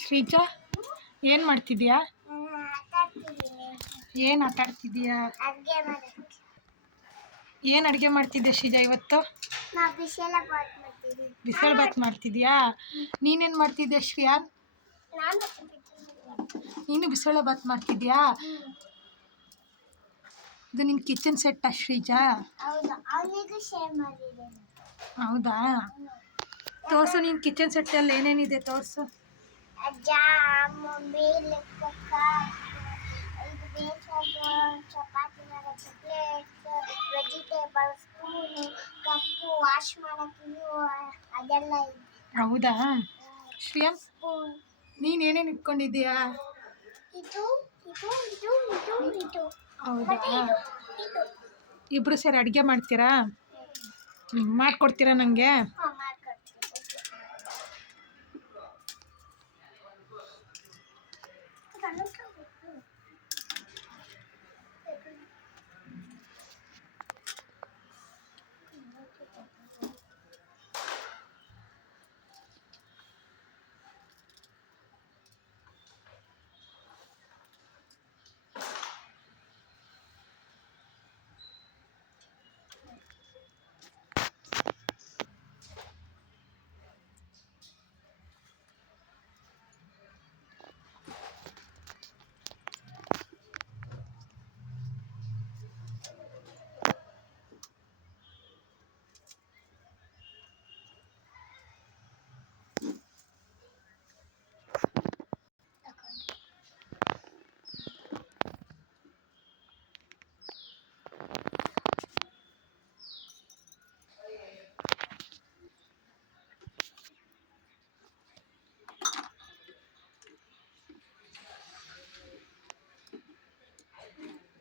ಶ್ರೀಜಾ, ಏನು ಮಾಡ್ತಿದ್ಯಾ? ಏನು ಆಟ ಆಡ್ತಿದ್ಯಾ? ಏನು ಅಡುಗೆ ಮಾಡ್ತಿದ್ದೆ ಶ್ರೀಜಾ ಇವತ್ತು? ಬಿಸಿಬೇಳೆ ಬಾತ್ ಮಾಡ್ತಿದ್ಯಾ? ನೀನೇನು ಮಾಡ್ತಿದ್ದೆ ಶ್ರೇಯಾನ್? ನೀನು ಬಿಸಿಬೇಳೆ ಬಾತ್ ಮಾಡ್ತಿದ್ಯಾ? ಇದು ನಿನ್ನ ಕಿಚನ್ ಸೆಟ್ಟಾ ಶ್ರೀಜಾ? ಹೌದಾ, ತೋರಿಸು ನಿನ್ನ ಕಿಚನ್ ಸೆಟ್ಟಲ್ಲಿ ಏನೇನಿದೆ ತೋರಿಸು. ಚಪಾತಿ ಮಾಡೋಕ್ಕೆ ಪ್ಲೇಟ್ಸ್, ವೆಜಿಟೇಬಲ್ ಸ್ಪೂನು, ಕಪ್ಪು ವಾಶ್ ಮಾಡೋಕ್ಕೆ ಅದೆಲ್ಲ ಇದೆ. ಹೌದಾ ಶ್ರೇಯನ್, ನೀನೇನೇನು ಇಟ್ಕೊಂಡಿದ್ದೀಯಾ? ಇದು ಇದು ಇದು ಇದು ಇದು ಹೌದಾ, ಇದು ಇಬ್ಬರು ಸೇರಿ ಅಡುಗೆ ಮಾಡ್ತೀರಾ? ಮಾಡಿಕೊಡ್ತೀರಾ ನನಗೆ?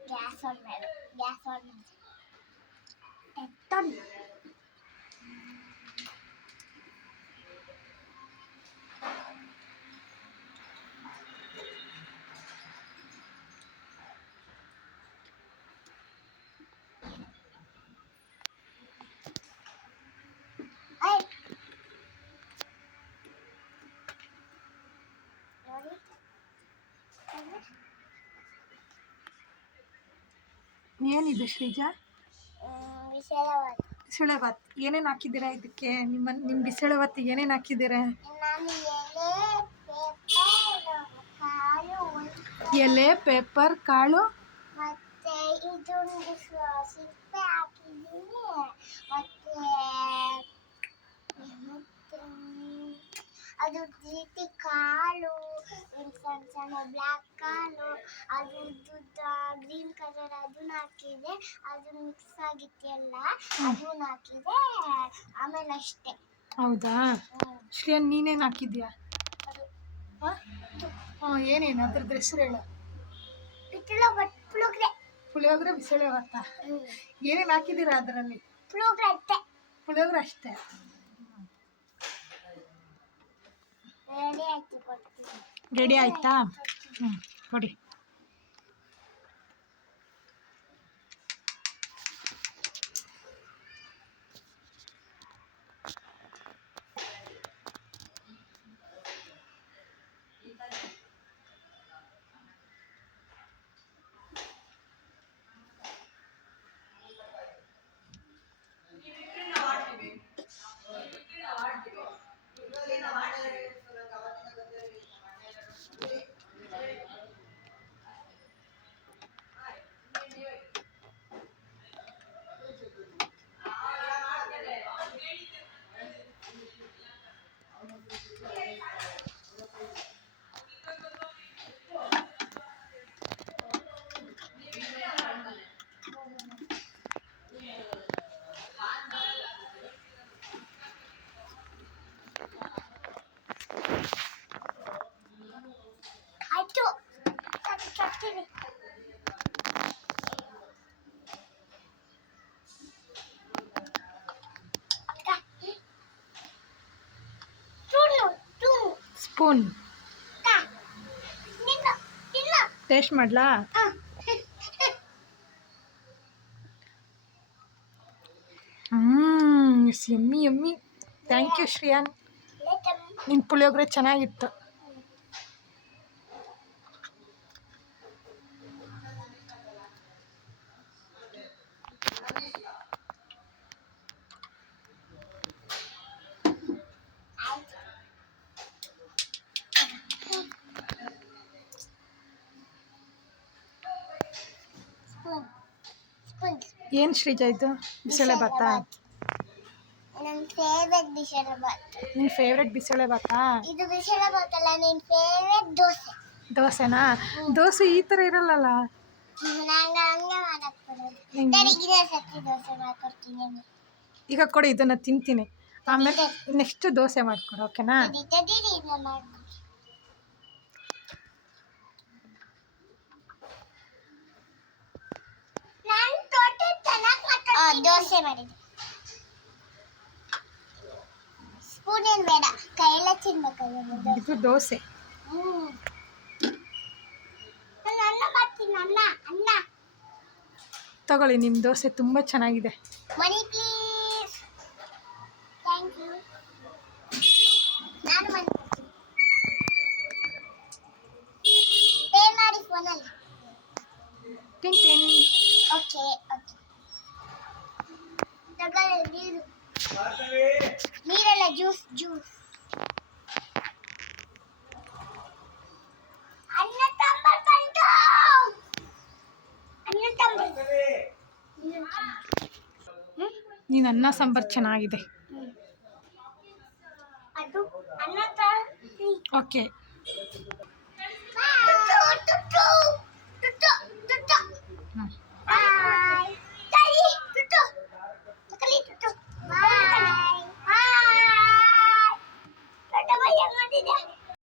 ಗ್ಯಾಸ್ ಆನ್ ಮಾಡು. ಏನಿದೆ ಶ್ರೀಜಾ? ಬಿಸಿಬೇಳೆ ಬಾತ್ ಏನೇನು ಹಾಕಿದ್ದೀರಾ ಇದಕ್ಕೆ? ನಿಮ್ಮ ಬಿಸಿಬೇಳೆ ಬಾತಿಗೆ ಏನೇನು ಹಾಕಿದ್ದೀರಾ? ಎಲೆ, ಪೇಪರ್, ಕಾಳು, ಮತ್ತೆ ಇದೊಂದು ಸಿಪ್ಪೆ ಹಾಕಿದ್ದೀನಿ. ಮತ್ತೆ ಅದು ರೀತಿ ಕಾಳು, ಸಣ್ಣ ಸಣ್ಣ ಬ್ಲ್ಯಾಕ್ ಕಾಳು, ಅದು ಗ್ರೀನ್ ಕಲರ್ ಅದನ್ನ ಹಾಕಿದೆ. ಅದು ಮಿಕ್ಸ್ ಆಗಿತ್ತೆಲ್ಲ ಅದನ್ನ ಹಾಕಿದೆ. ಆಮೇಲೆ ಅಷ್ಟೇ. ಹೌದಾ ಶ್ರೇಯನ್, ನೀನೇನು ಹಾಕಿದ್ಯಾ? ಹಾಂ, ಏನೇನು ಅದ್ರದ್ದು ಹೆಸರು ಹೇಳು. ಪುಳಿಯೋಗರೆ, ಬಿಸಿಬೇಳೆ ಬಾತ, ಏನೇನು ಹಾಕಿದ್ದೀರಾ ಅದರಲ್ಲಿ? ಪುಳಿಯೋಗರೆ ಅಷ್ಟೇ. ರೆಡಿ ಆಯ್ತಾ? ಕೊಡಿ. ಆಯ್ತು. ಸ್ಪೂನ್ ಟೇಸ್ಟ್ ಮಾಡ್ಲಾ? Yummy yummy. ಥ್ಯಾಂಕ್ ಯು ಶ್ರೇಯಾನ್, ನಿನ್ನ ಪುಳಿಯೋಗರೆ ಚೆನ್ನಾಗಿತ್ತು. ಏನು ಶ್ರೀಜ ಇದು? ಬಿಸಿಬೇಳೆ ಭಾತಾ? ನನ್ನ ಫೇವ್ರೆಟ್ ಬಿಸಿಬೇಳೆ ಬಾತ್. ನಿನ್ನ ಫೇವ್ರೆಟ್ ಬಿಸಿಬೇಳೆ ಭಾತಾ? ಇದು ಬಿಸಿಬೇಳೆ ಬಾತ್ ಅಲ್ಲ, ನಿನ್ನ ಫೇವ್ರೆಟ್ ದೋಸೆ. ದೋಸೆನಾ? ದೋಸೆ ಈ ಥರ ಇರಲ್ಲಲ್ಲ. ನಂಗೆ ಹಂಗೆ ಮಾಡಕ್ ಬರೋದು. ತಡಿಗಿನ ಸತಿ ದೋಸೆ ಮಾಡ್ಕೊಡ್ತೀನಿ. ಈಗ ಕೊಡು, ಇದನ್ನು ತಿಂತೀನಿ, ಆಮೇಲೆ ನೆಕ್ಸ್ಟ್ ದೋಸೆ ಮಾಡಿಕೊಡು, ಓಕೆನಾ? ತಡೀರಿ ಇದನ್ನ ಮಾಡ್ಕೊಡಿ. ದೋಸೆ ಮಾಡಿದೆ. ಸ್ಪೂನ್ ಏನು ಬೇಡ, ಕೈಯಲ್ಲೇ ತಿನ್ಬೇಕಾದ್ರೆ. ಇದು ದೋಸೆ. ನಾನು ಅನ್ನ ಮಾಡ್ತೀನಿ. ಅನ್ನ ತಗೊಳ್ಳಿ, ನಿಮ್ಮ ದೋಸೆ ತುಂಬ ಚೆನ್ನಾಗಿದೆ. Money please. Thank you. ನಾನು ಮನಿ ಪೇ ಮಾಡಿ ಫೋನಲ್ಲಿ. ಟಿನ್ ಟಿನ್. ಓಕೆ. ತಗೊಳ್ಳಿ ನೀರು. ನೀರಲ್ಲ, ಜ್ಯೂಸ್. ಅನ್ನ ಸಾಂಬಾರ್ ಬಂತು. ನೀನು ಅನ್ನ ಸಾಂಬಾರು ಚೆನ್ನಾಗಿದೆ. ಅದು ಅನ್ನ ಓಕೆ.